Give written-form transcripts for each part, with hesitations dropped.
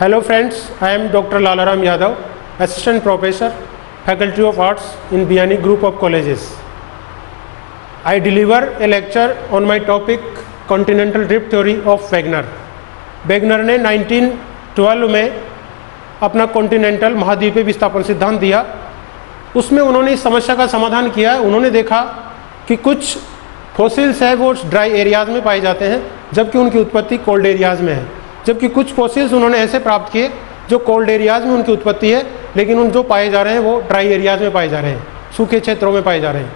Hello friends, I am Dr. Lalaram Yadav, Assistant Professor, Faculty of Arts in Biani Group of Colleges. I deliver a lecture on my topic Continental Drift Theory of Wegener. Wegener ने 1912 में अपना continental महाद्वीपीय विस्थापन सिद्धांत दिया। उसमें उन्होंने इस समस्या का समाधान किया। उन्होंने देखा कि कुछ फॉसिल्स है वो ड्राई एरियाज में पाए जाते हैं जबकि उनकी उत्पत्ति कोल्ड एरियाज में है, जबकि कुछ फॉसिल्स उन्होंने ऐसे प्राप्त किए जो कोल्ड एरियाज में उनकी उत्पत्ति है लेकिन उन जो पाए जा रहे हैं वो ड्राई एरियाज में पाए जा रहे हैं, सूखे क्षेत्रों में पाए जा रहे हैं।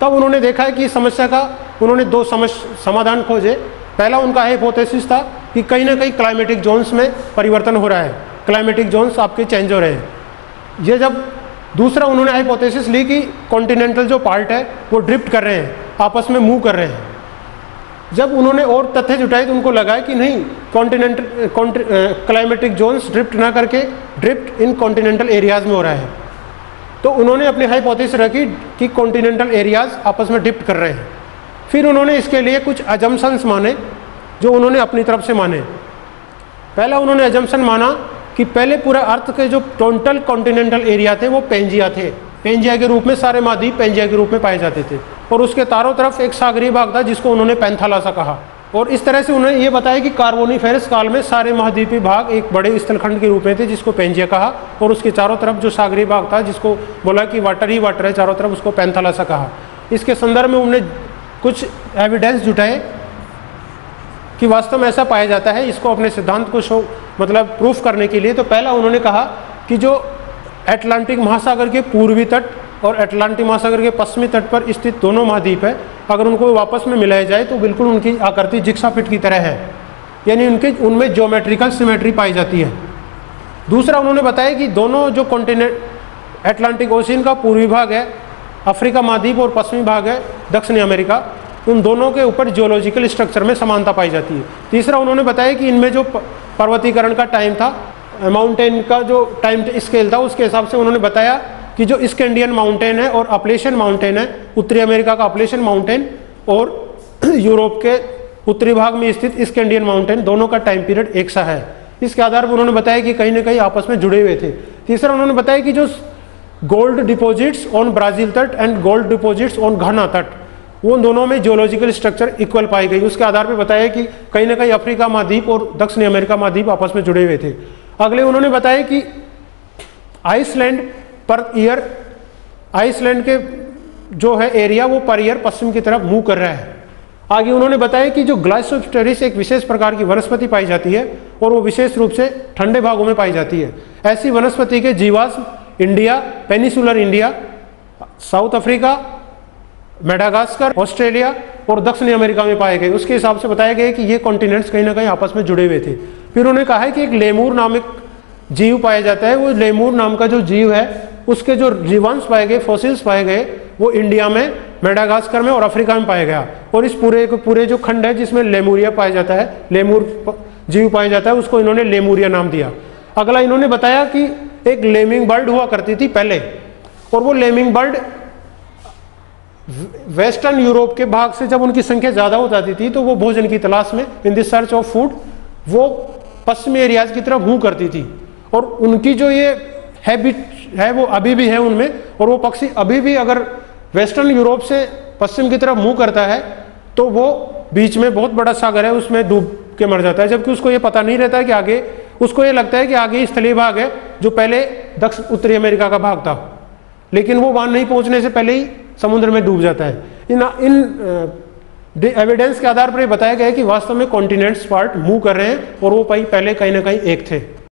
तब उन्होंने देखा है कि इस समस्या का उन्होंने दो समाधान खोजे। पहला उनका हाइपोथेसिस था कि कहीं ना कहीं क्लाइमेटिक जोन्स में परिवर्तन हो रहा है, क्लाइमेटिक जोन्स आपके चेंज हो रहे हैं। ये जब दूसरा उन्होंने हाइपोथेसिस ली कि कॉन्टिनेंटल जो पार्ट है वो ड्रिफ्ट कर रहे हैं, आपस में मूव कर रहे हैं। जब उन्होंने और तथ्य जुटाए तो उनको लगा कि नहीं, क्लाइमेटिक जोन्स ड्रिफ्ट ना करके ड्रिफ्ट इन कॉन्टिनेंटल एरियाज में हो रहा है। तो उन्होंने अपनी हाइपोथेसिस रखी कि कॉन्टिनेंटल एरियाज आपस में ड्रिफ्ट कर रहे हैं। फिर उन्होंने इसके लिए कुछ अजम्पशंस माने जो उन्होंने अपनी तरफ से माने। पहला उन्होंने अजम्पशन माना कि पहले पूरा अर्थ के जो टोटल कॉन्टिनेंटल एरिया थे वो पेंजिया थे, पेंजिया के रूप में सारे महाद्वीप पेंजिया के रूप में पाए जाते थे और उसके चारों तरफ एक सागरीय भाग था जिसको उन्होंने पैंथालासा कहा। और इस तरह से उन्होंने ये बताया कि कार्बोनिफेरस काल में सारे महाद्वीपीय भाग एक बड़े स्थलखंड के रूप में थे जिसको पेंजिया कहा और उसके चारों तरफ जो सागरीय भाग था जिसको बोला कि वाटर ही वाटर है चारों तरफ, उसको पैंथालासा कहा। इसके संदर्भ में उन्होंने कुछ एविडेंस जुटाए कि वास्तव में ऐसा पाया जाता है। इसको अपने सिद्धांत को प्रूफ करने के लिए तो पहला उन्होंने कहा कि जो अटलांटिक महासागर के पूर्वी तट और अटलांटिक महासागर के पश्चिमी तट पर स्थित दोनों महाद्वीप है, अगर उनको वापस में मिलाया जाए तो बिल्कुल उनकी आकृति जिक्सा पिट की तरह है, यानी उनमें ज्योमेट्रिकल सिमेट्री पाई जाती है। दूसरा उन्होंने बताया कि दोनों जो कॉन्टिनेंट अटलांटिक ओशियन का पूर्वी भाग है अफ्रीका महाद्वीप और पश्चिमी भाग है दक्षिणी अमेरिका, उन दोनों के ऊपर जियोलॉजिकल स्ट्रक्चर में समानता पाई जाती है। तीसरा उन्होंने बताया कि इनमें जो पर्वतीकरण का टाइम था, माउंटेन का जो टाइम स्केल था, उसके हिसाब से उन्होंने बताया कि जो स्कैंडियन माउंटेन है और अपलेशियन माउंटेन है, उत्तरी अमेरिका का अपलेशियन माउंटेन और यूरोप के उत्तरी भाग में स्थित स्कैंडियन माउंटेन, दोनों का टाइम पीरियड एक सा है। इसके आधार पर उन्होंने बताया कि कहीं ना कहीं आपस में जुड़े हुए थे। तीसरा उन्होंने बताया कि जो गोल्ड डिपॉजिट्स ऑन ब्राजील तट एंड गोल्ड डिपॉजिट्स ऑन घाना तट, वो दोनों में जियोलॉजिकल स्ट्रक्चर इक्वल पाई गई। उसके आधार पर बताया कि कहीं ना कहीं अफ्रीका महाद्वीप और दक्षिणी अमेरिका महाद्वीप आपस में जुड़े हुए थे। अगले उन्होंने बताया कि आइसलैंड पर ईयर, आइसलैंड के जो है एरिया वो पर ईयर पश्चिम की तरफ मूव कर रहा है। आगे उन्होंने बताया कि जो ग्लाइसोप्टेरिस एक विशेष प्रकार की वनस्पति पाई जाती है और वो विशेष रूप से ठंडे भागों में पाई जाती है। ऐसी वनस्पति के जीवाश्म India, peninsular India, south Africa, Madagascar, Australia और दक्षिणी अमेरिका में पाए गए। उसके हिसाब से बताया गया कि ये कॉन्टिनेंट्स कहीं ना कहीं आपस में जुड़े हुए थे। फिर उन्होंने कहा है कि एक लेमूर नामक जीव पाया जाता है, वो लेमूर नाम का जो जीव है उसके जो जीवांश पाए गए, फॉसिल्स पाए गए, वो इंडिया में, मेडागास्कर में और अफ्रीका में पाया गया। और इस पूरे जो खंड है जिसमें लेमूरिया पाया जाता है, लेमूर जीव पाया जाता है, उसको इन्होंने लेमूरिया नाम दिया। अगला इन्होंने बताया कि एक लेमिंग बर्ड हुआ करती थी पहले, और वो लेमिंग बर्ड वेस्टर्न यूरोप के भाग से जब उनकी संख्या ज़्यादा हो जाती थी तो वो भोजन की तलाश में, in the search of food, वो पश्चिमी एरियाज की तरफ मूव करती थी। और उनकी जो ये हैबिट है वो अभी भी है उनमें, और वो पक्षी अभी भी अगर वेस्टर्न यूरोप से पश्चिम की तरफ मूव करता है तो वो बीच में बहुत बड़ा सागर है उसमें डूब के मर जाता है, जबकि उसको ये पता नहीं रहता है कि आगे, उसको ये लगता है कि आगे स्थलीय भाग है जो पहले दक्षिण उत्तरी अमेरिका का भाग था, लेकिन वो वहां नहीं पहुंचने से पहले ही समुद्र में डूब जाता है। इन एविडेंस के आधार पर ये बताया गया है कि वास्तव में कॉन्टिनेंट्स पार्ट मूव कर रहे हैं और वो पहले कहीं ना कहीं एक थे।